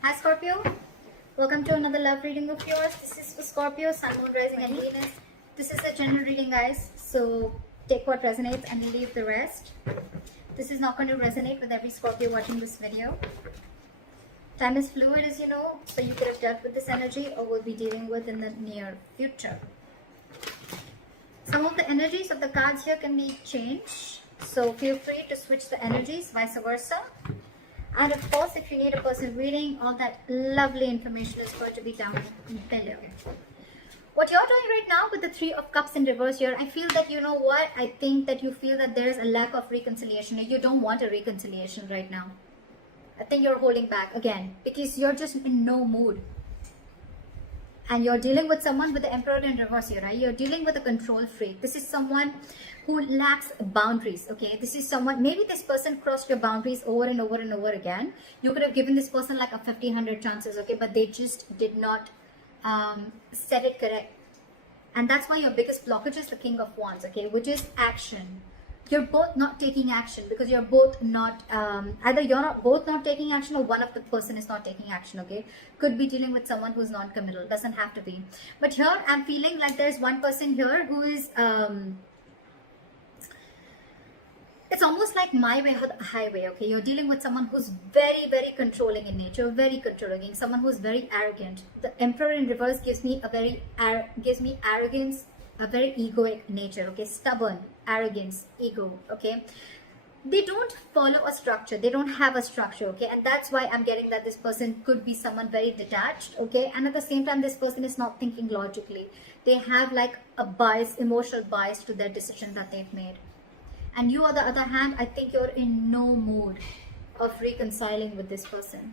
Hi Scorpio, welcome to another love reading of yours. This is for Scorpio, Sun, Moon, Rising and Venus. This is a general reading, guys, so take what resonates and leave the rest. This is not going to resonate with every Scorpio watching this video. Time is fluid, as you know, so you could have dealt with this energy or will be dealing with in the near future. Some of the energies of the cards here can be changed, so feel free to switch the energies, vice versa. And of course, if you need a personal reading, all that lovely information is going to be down below. What you're doing right now with the Three of Cups in reverse here, I feel that, you know what, I think that you feel that there is a lack of reconciliation. You don't want a reconciliation right now. I think you're holding back again because you're just in no mood. And you're dealing with someone with the Emperor in reverse here, right? You're dealing with a control freak. This is someone who lacks boundaries, okay? This is someone, maybe this person crossed your boundaries over and over and over again. You could have given this person like a 1,500 chances, okay? But they just did not set it correct. And that's why your biggest blockage is the King of Wands, okay? Which is action. You're both not taking action because you're both not, either you're not both not taking action or one of the person is not taking action, okay? Could be dealing with someone who's non-committal, doesn't have to be. But here I'm feeling like there's one person here who is, it's almost like my way or the highway, okay? You're dealing with someone who's very, very controlling in nature, very controlling, someone who's very arrogant. The Emperor in reverse gives me arrogance, a very egoic nature, okay? Stubborn, arrogance, ego, okay? They don't follow a structure. They don't have a structure, okay? And that's why I'm getting that this person could be someone very detached, okay? And at the same time, this person is not thinking logically. They have like a bias, emotional bias to their decision that they've made. And you, on the other hand, I think you're in no mood of reconciling with this person.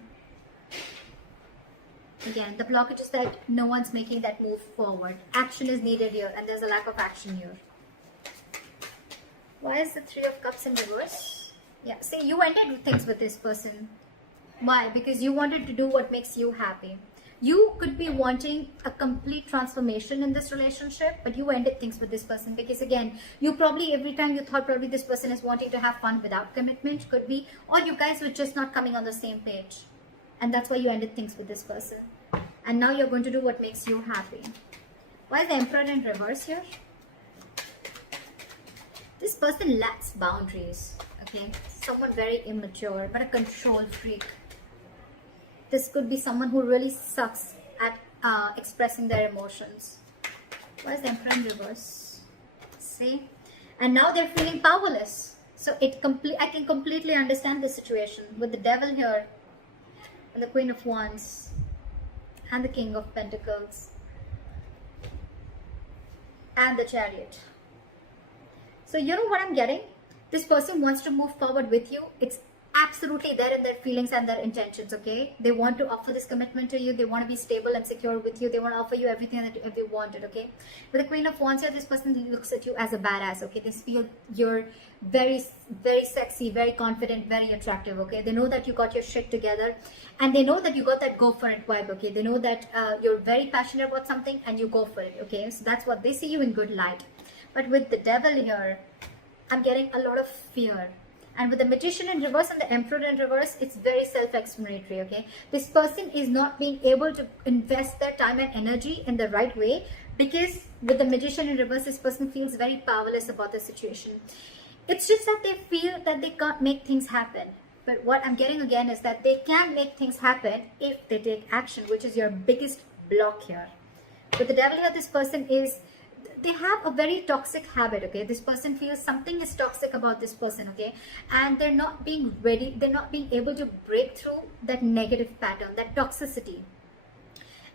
Again, the blockage is that no one's making that move forward. Action is needed here and there's a lack of action here. Why is the Three of Cups in reverse? Yeah, see, you ended things with this person. Why? Because you wanted to do what makes you happy. You could be wanting a complete transformation in this relationship, but you ended things with this person because, again, you probably, every time you thought probably this person is wanting to have fun without commitment, could be, or you guys were just not coming on the same page. And that's why you ended things with this person. And now you're going to do what makes you happy. Why is the Emperor in reverse here? This person lacks boundaries, okay? Someone very immature, but a control freak. This could be someone who really sucks at expressing their emotions. Why is the Emperor in reverse? See? And now they're feeling powerless. So I can completely understand the situation with the Devil here and the Queen of Wands and the King of Pentacles and the Chariot. So you know what I'm getting? This person wants to move forward with you. It's absolutely there in their feelings and their intentions, okay? They want to offer this commitment to you. They want to be stable and secure with you. They want to offer you everything that you wanted, okay? With the Queen of Wands here, this person looks at you as a badass, okay? They feel you're very, very sexy, very confident, very attractive, okay? They know that you got your shit together and they know that you got that go for it vibe, okay? They know that you're very passionate about something and you go for it, okay? So that's what they see you in good light. But with the Devil here, I'm getting a lot of fear. And with the Magician in reverse and the Emperor in reverse, it's very self-explanatory, okay? This person is not being able to invest their time and energy in the right way because with the Magician in reverse, this person feels very powerless about the situation. It's just that they feel that they can't make things happen. But what I'm getting again is that they can make things happen if they take action, which is your biggest block here. With the Devil here, this person is, they have a very toxic habit, okay? This person feels something is toxic about this person, okay? And they're not being ready, they're not being able to break through that negative pattern, that toxicity.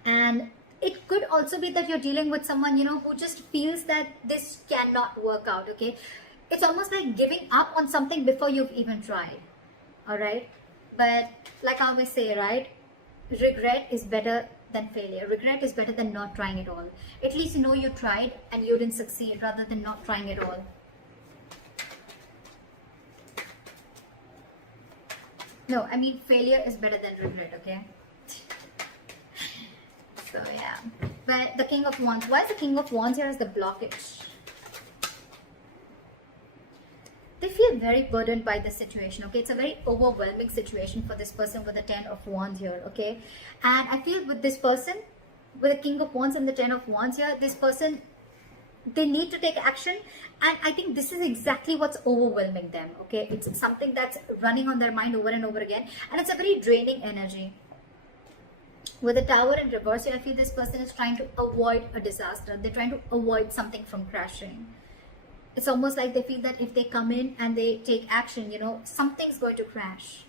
And it could also be that you're dealing with someone, you know, who just feels that this cannot work out, okay? It's almost like giving up on something before you've even tried, all right? But like I always say, right? Regret is better than failure. Regret is better than not trying at all. At least you know you tried and you didn't succeed rather than not trying at all. No, I mean failure is better than regret, okay? So yeah. But the King of Wands, why is the King of Wands here as the blockage? they feel very burdened by the situation, okay? It's a very overwhelming situation for this person with the 10 of Wands here, okay? And I feel with this person, with the King of Wands and the 10 of Wands here, this person, they need to take action, and I think this is exactly what's overwhelming them, okay? It's something that's running on their mind over and over again, and it's a very draining energy. With the Tower in reverse here, I feel this person is trying to avoid a disaster. They're trying to avoid something from crashing. It's almost like they feel that if they come in and they take action, you know, something's going to crash.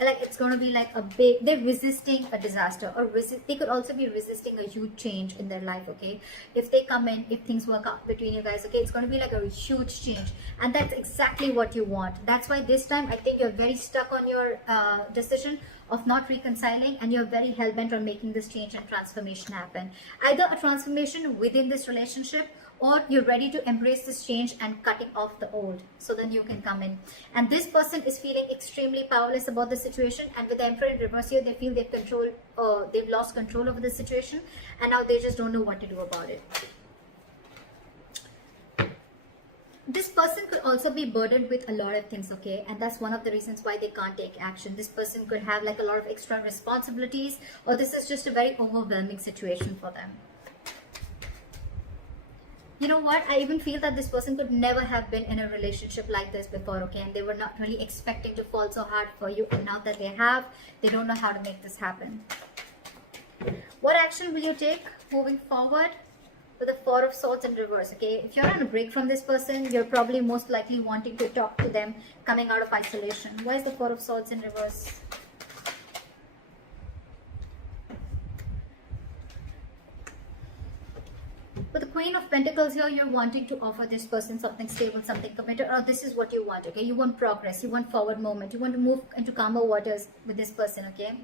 Like it's going to be like a big, they're resisting a disaster, or they could also be resisting a huge change in their life, okay? If they come in, if things work out between you guys, okay, it's going to be like a huge change, and that's exactly what you want. That's why this time I think you're very stuck on your decision of not reconciling, and you're very hell-bent on making this change and transformation happen. Either a transformation within this relationship, or you're ready to embrace this change and cutting off the old so the new can come in. And this person is feeling extremely powerless about the situation, and with the Emperor in reverse here, they feel they've lost control over the situation, and now they just don't know what to do about it. This person could also be burdened with a lot of things, okay? And that's one of the reasons why they can't take action. This person could have like a lot of extra responsibilities, or this is just a very overwhelming situation for them. You know what? I even feel that this person could never have been in a relationship like this before, okay? And they were not really expecting to fall so hard for you. And now that they have, they don't know how to make this happen. What action will you take moving forward? With the Four of Swords in reverse, okay? If you're on a break from this person, you're probably most likely wanting to talk to them coming out of isolation. Why is the Four of Swords in reverse? With the Queen of Pentacles here, you're wanting to offer this person something stable, something committed, or this is what you want, okay? You want progress, you want forward movement, you want to move into calmer waters with this person, okay?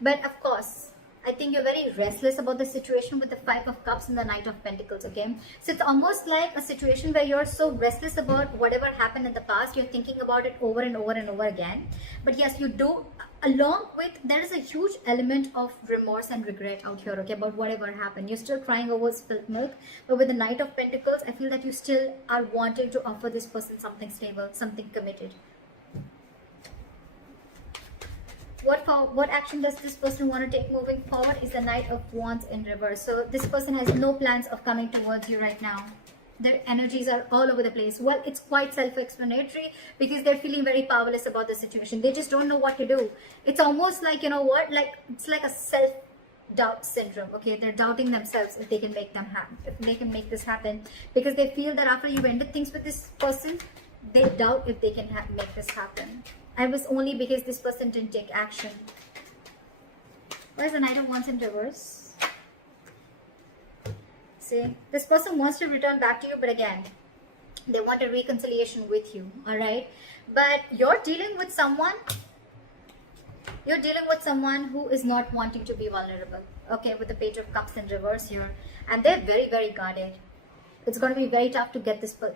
But of course, I think you're very restless about the situation with the Five of Cups and the Knight of Pentacles, okay? So it's almost like a situation where you're so restless about whatever happened in the past, you're thinking about it over and over and over again. But yes, you do, along with, there is a huge element of remorse and regret out here, okay, about whatever happened. You're still crying over spilled milk, but with the Knight of Pentacles, I feel that you still are wanting to offer this person something stable, something committed. What action does this person want to take moving forward is the Knight of Wands in reverse. So this person has no plans of coming towards you right now. Their energies are all over the place. Well, it's quite self-explanatory because they're feeling very powerless about the situation. They just don't know what to do. It's almost like, you know what, like it's like a self-doubt syndrome. Okay, they're doubting themselves if they can make them happen, if they can make this happen, because they feel that after you've ended things with this person, they doubt if they can make this happen. I was only because this person didn't take action. Why is the Knight of Wands in reverse? See, this person wants to return back to you, but again, they want a reconciliation with you, all right? But you're dealing with someone who is not wanting to be vulnerable, okay, with the Page of Cups in reverse here, and they're very, very guarded. It's going to be very tough to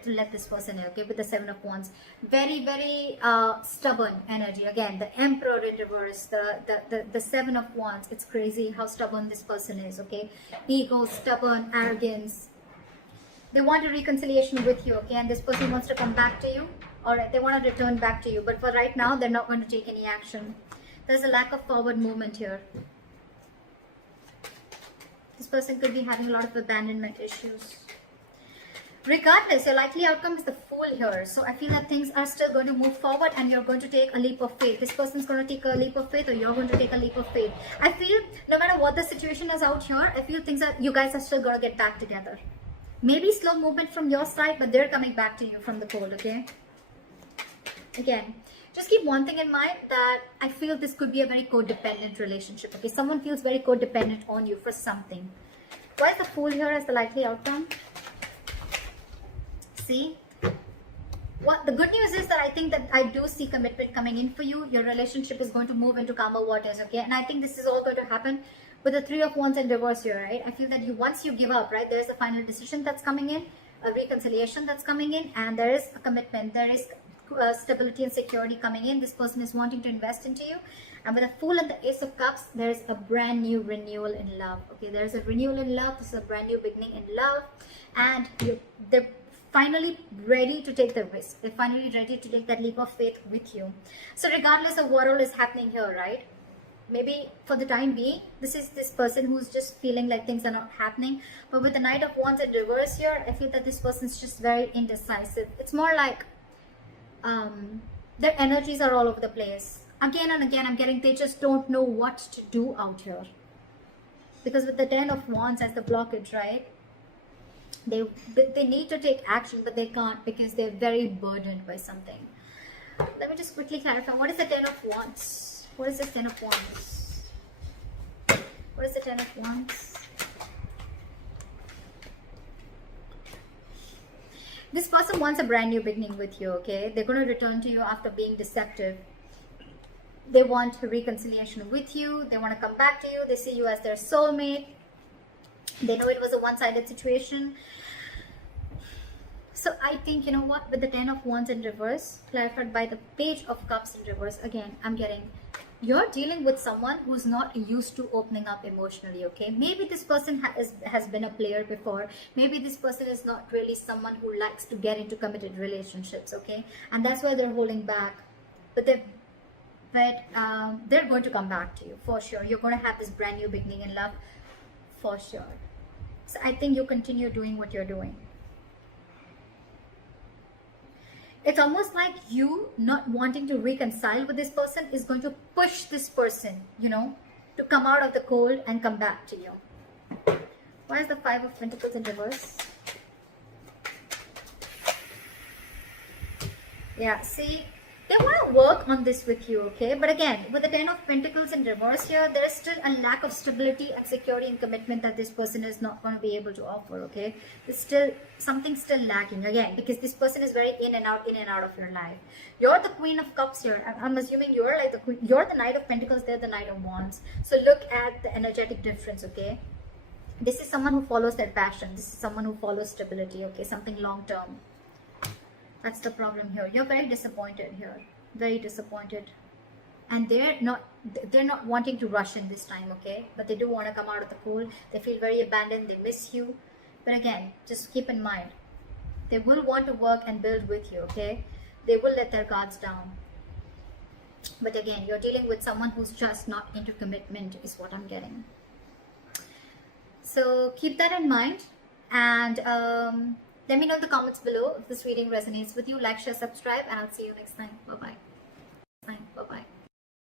let this person in, okay, with the Seven of Wands. Very, very stubborn energy. Again, the Emperor in reverse, the Seven of Wands. It's crazy how stubborn this person is, okay? Ego, stubborn, arrogance. They want a reconciliation with you, okay? And this person wants to come back to you. Alright, they want to return back to you. But for right now, they're not going to take any action. There's a lack of forward movement here. This person could be having a lot of abandonment issues. Regardless, your likely outcome is the Fool here. So I feel that things are still going to move forward and you're going to take a leap of faith. This person's going to take a leap of faith, or you're going to take a leap of faith. I feel no matter what the situation is out here, I feel you guys are still going to get back together. Maybe slow movement from your side, but they're coming back to you from the cold, okay? Again, just keep one thing in mind, that I feel this could be a very codependent relationship, okay? Someone feels very codependent on you for something. Why is the Fool here as the likely outcome? See, what the good news is that I think that I do see commitment coming in for you. Your relationship is going to move into calmer waters, okay? And I think this is all going to happen with the Three of Wands in reverse here, right? I feel that once you give up, right, there's a final decision that's coming in, a reconciliation that's coming in, and there is a commitment, there is stability and security coming in. This person is wanting to invest into you. And with the Fool and the Ace of Cups, there's a brand new renewal in love, okay? There's a renewal in love. This is a brand new beginning in love, and the finally ready to take the risk. They're finally ready to take that leap of faith with you. So regardless of what all is happening here, right? Maybe for the time being, this is this person who's just feeling like things are not happening. But with the Knight of Wands in reverse here, I feel that this person's just very indecisive. It's more like their energies are all over the place. Again and again, I'm getting they just don't know what to do out here. Because with the 10 of Wands as the blockage, right? They need to take action, but they can't because they're very burdened by something. Let me just quickly clarify. What is the 10 of Wands? What is the 10 of Wands? What is the 10 of Wands? This person wants a brand new beginning with you, okay? They're going to return to you after being deceptive. They want reconciliation with you. They want to come back to you. They see you as their soulmate. They know it was a one-sided situation. So I think, you know what, with the 10 of Wands in reverse, clarified by the Page of Cups in reverse, again, I'm getting, you're dealing with someone who's not used to opening up emotionally, okay? Maybe this person has been a player before. Maybe this person is not really someone who likes to get into committed relationships, okay? And that's why they're holding back. But they're going to come back to you, for sure. You're going to have this brand new beginning in love, for sure. So I think you continue doing what you're doing. It's almost like you not wanting to reconcile with this person is going to push this person, you know, to come out of the cold and come back to you. Why is the 5 of Pentacles in reverse? Yeah, see, they want to work on this with you, okay? But again, with the 10 of Pentacles in reverse here, there's still a lack of stability and security and commitment that this person is not going to be able to offer, okay? There's still something still lacking, again, because this person is very in and out of your life. You're the Queen of Cups here. I'm assuming you're like the Queen. You're the Knight of Pentacles, they're the Knight of Wands. So look at the energetic difference, okay? This is someone who follows their passion. This is someone who follows stability, okay? Something long-term. That's the problem here. You're very disappointed here. Very disappointed. And they're not wanting to rush in this time, okay? But they do want to come out of the cold. They feel very abandoned. They miss you. But again, just keep in mind, they will want to work and build with you, okay? They will let their guards down. But again, you're dealing with someone who's just not into commitment is what I'm getting. So keep that in mind. And let me know in the comments below if this reading resonates with you. Like, share, subscribe, and I'll see you next time. Bye-bye.